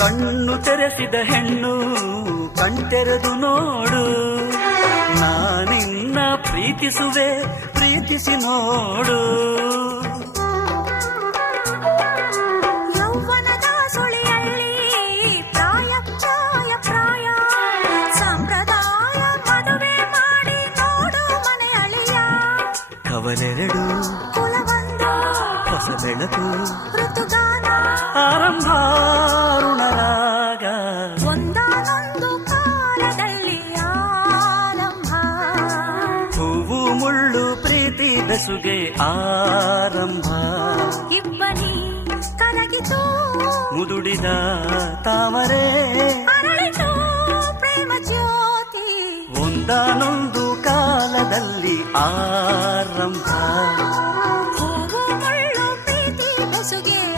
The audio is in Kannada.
ಕಣ್ಣು ತೆರೆಸಿದ ಹೆಣ್ಣು ಕಣ್ತೆರೆದು ನೋಡು. ನಾನಿನ್ನ ಪ್ರೀತಿಸುವೆ ಪ್ರೀತಿಸಿ ನೋಡು. ಯೌವನದ ಸುಳಿಯಲ್ಲಿ ಪ್ರಾಯ ಪ್ರಾಯ ಪ್ರಾಯ ಸಂಪ್ರದಾಯ ಮದುವೆ ಮಾಡಿ ನೋಡು ಮನೆ ಅಳಿಯ ಕವಲೆರಡು ಹೊಸ ಬೆಳಕು ಋತುಗಾನ ಆರಂಭ. ಒಂದಾನೊಂದು ಕಾಲದಲ್ಲಿ ಆರಂಭ ಹೂವು ಮುಳ್ಳು ಪ್ರೀತಿ ಬೆಸುಗೆ ಆರಂಭ. ಇಬ್ಬನಿ ಕರಗಿತು. ಮುದುಡಿದ ತಾವರೆ. ಅರಳಿತು ಪ್ರೇಮ ಜ್ಯೋತಿ. ಒಂದಾನೊಂದು ಕಾಲದಲ್ಲಿ ಆರಂಭ. ಹೂವು ಮುಳ್ಳು ಪ್ರೀತಿ ಬೆಸುಗೆ